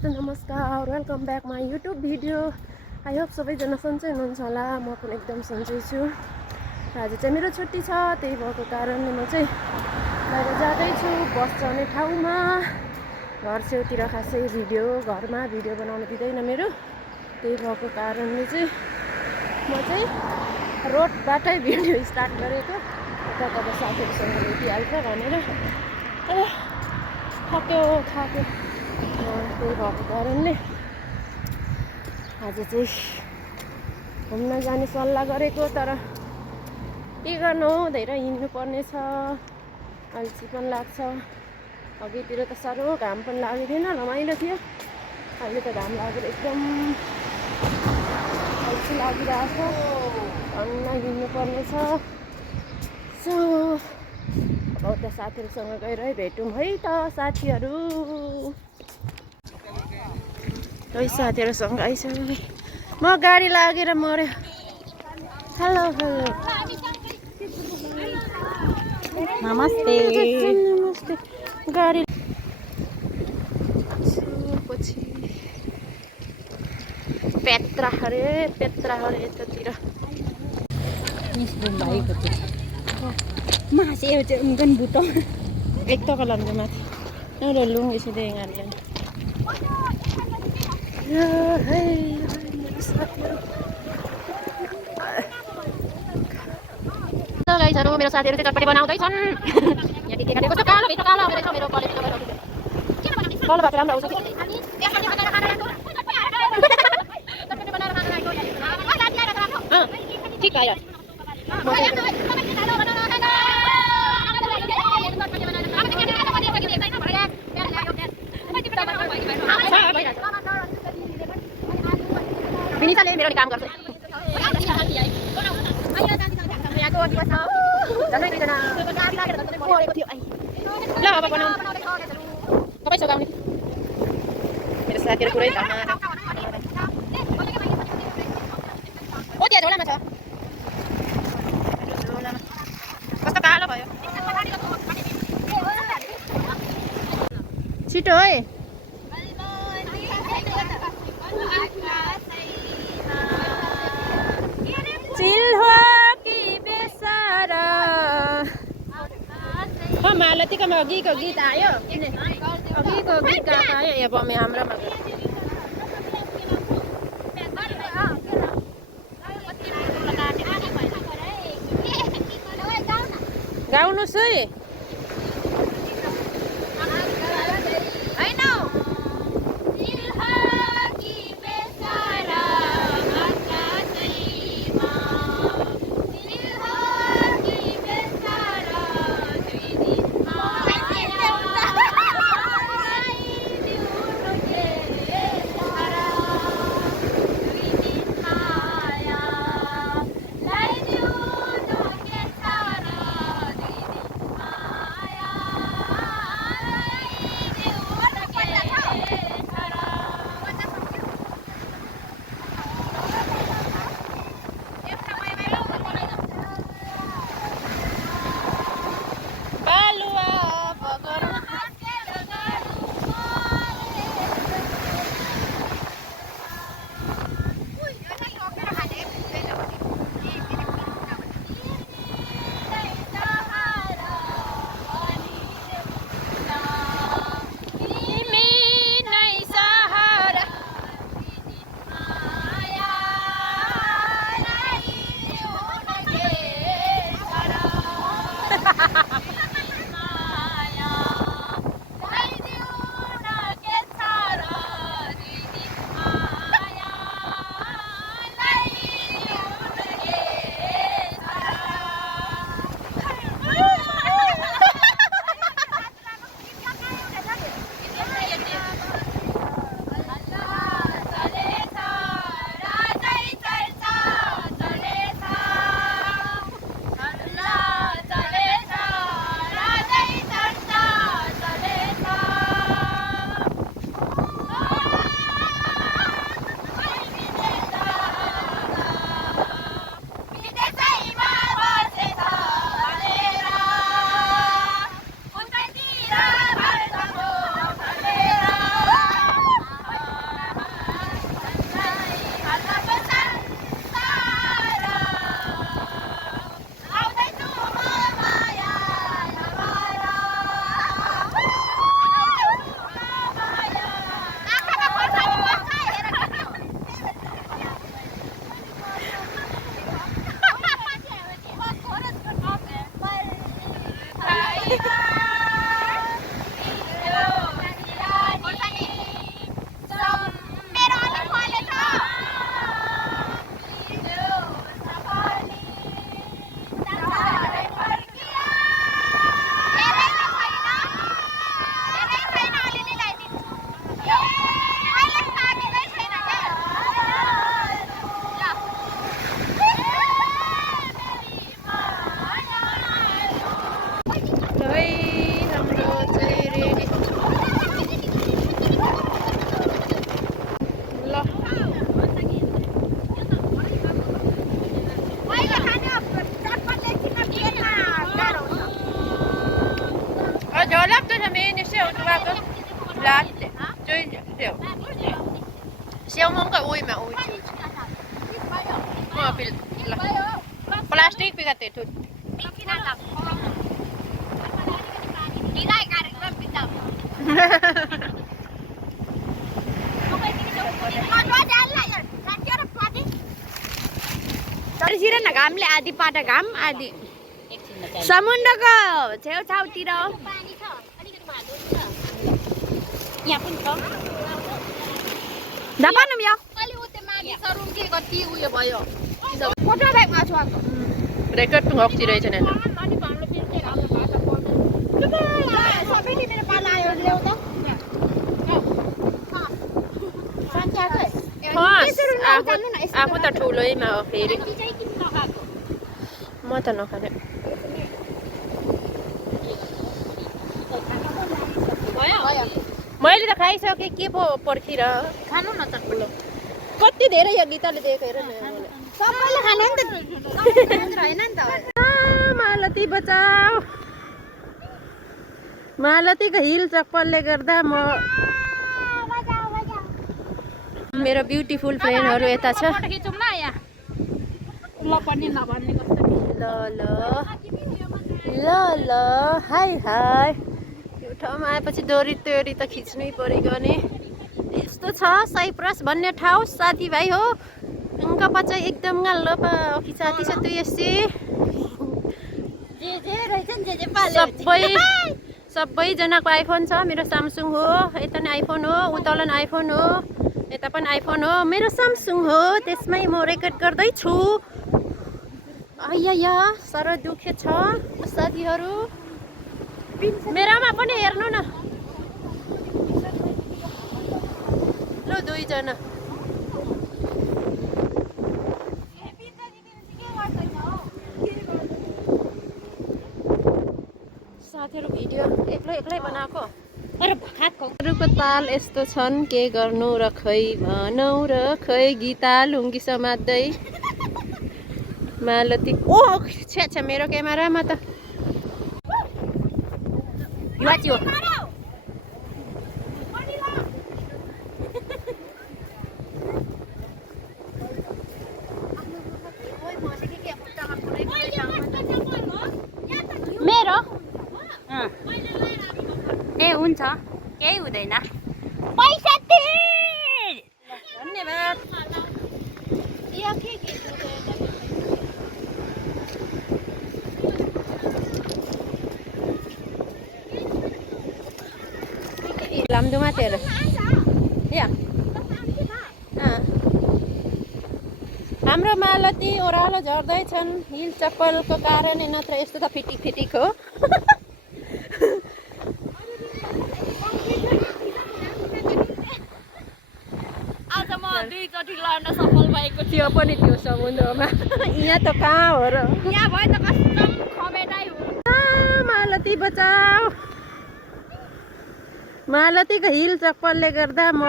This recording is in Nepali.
नमस्ते नमस्कार welcome back my YouTube video. I hope सबैजना सन्चै हुनुहुन्छ होला। म पनि एकदम सन्चै छु। आज चाहिँ मेरो छुट्टी छ, त्यही भएको कारणले म चाहिँ बाहिर जाँदैछु बस चढ्ने ठाउँमा। घर छेउतिर खासै घरमा भिडियो बनाउन दिँदैन मेरो, त्यही भएको कारणले चाहिँ म चाहिँ रोडबाटै भिडियो स्टार्ट गरेको। कता साथीहरूसँग भेटिहाल्छ भनेर थाक्यो त्यही भएको कारणले आज चाहिँ घुम्न जाने सल्लाह गरेको। तर के गर्नु हो, धेरै हिँड्नु पर्ने छ, अल्छी पनि लाग्छ। अघितिर त साह्रो घाम पनि लागेको थिएन, रमाइलो थियो। अहिले त घाम लागेर एकदम अल्छी लागिरहेको छ, अन्ना हिँड्नु पर्ने छ। सो अब त साथीहरूसँग गएर भेटौँ है त साथीहरू। है साथीहरूसँग आइसक्यो। म गाडी लागेर मर्यो। हेलो नमस्ते नमस्ते। गाडी पछि पेत्रा हरे यतातिर भएको थियो मासे एउटा उनकन बुटो एक टका लान्छ माथि एउटा लुङ यसरी यहाँले गाइसहरू। मेरो साथीहरू चाहिँ चटपटी बनाउँदैछन्। यहाँ के खाने कस्तो कालो भित्र कालो आउँदैछ मेरो कलेजमा गएर कालो भएको राम्रो आउँछ कि ठिक आयो। विनिताले मेरो काम गर्छ। ल अब बनाउनु तपाईँ सघाउने मेरो साथीहरू पुरै घरमा हो। त्यहाँ झोलामा छ, कस्तो कालो भयो। छिटो है। चिल हो कि बेसारा हो। मालतीकोमा अघिको गीत आयो, अघिको गीत गएको आयो। अब हामी हाम्रोमा गाउनुहोस् है। onko uima uitsiut? Plastik pikat itu. परिसिरन घामले आधी पाटा घाम आधी समुद्रको छेउछाउतिर यहाँ पनि छ जापानम यो फोटो ब्यागमा छु Record pengok tirai channel. सबैले मेरो पाला आयो ल्याउ त Aku tak ठुलै मा हो फेरि म त नखाने मैले त खाइसके के पो पर्खिर खानु न त कति धेरै यो गीताले दिएको हेर न सबैले खानु नि त हैन नि त मालती बचाऊ मालतीको हिल चप्पलले गर्दा म मेरो ब्युटिफुल फ्रेन्डहरु यता छ खिचौँ न यहाँ ल पनि नभन्ने कस्तो ल ल ल ल हाई हाई यो ठाउँमा आएपछि दोरी तोरी त खिच्नै परेको नि यस्तो छ साइप्रस भन्ने ठाउँ साथीभाइ हो उनका बच्चा एकदम गल्लो खिचाती छ तु यसी जे रहेछन् जे पाले सबैजनाको आइफोन छ मेरो स्यामसुङ हो यता नि आइफोन हो उता नि आइफोन हो यता पनि आइफोन हो मेरो स्यामसुङ हो त्यसमै म रेकर्ड गर्दैछु आया साह्रो दुखे छ साथीहरू मेरामा पनि हेर्नु न ल दुईजना साथीहरू भिडियो एक्लै बनाएको अरूको ताल यस्तो छन् के गर्नु र खै भनौ र खै गीता लुङ्गी समात्दै मालती ओ छ्या मेरो क्यामेरामा त युवाची हो मेरो ए हुन्छ केही हुँदैन पैसा तिर धन्यवाद लामदुमा तेरो या हाम्रो मालती ओह्रालो झर्दैछन् हिल चप्पलको कारणले नत्र यस्तो त फिटिक हो आज म दुईचोटि लड्न सफल भएको त्यो पनि त्यो समुद्रमा यहाँ त कहाँ हो र यहाँ भयो त कस्तो खमेटाइ हो मालती बचाऊ मालतीको हिल चप्पलले गर्दा म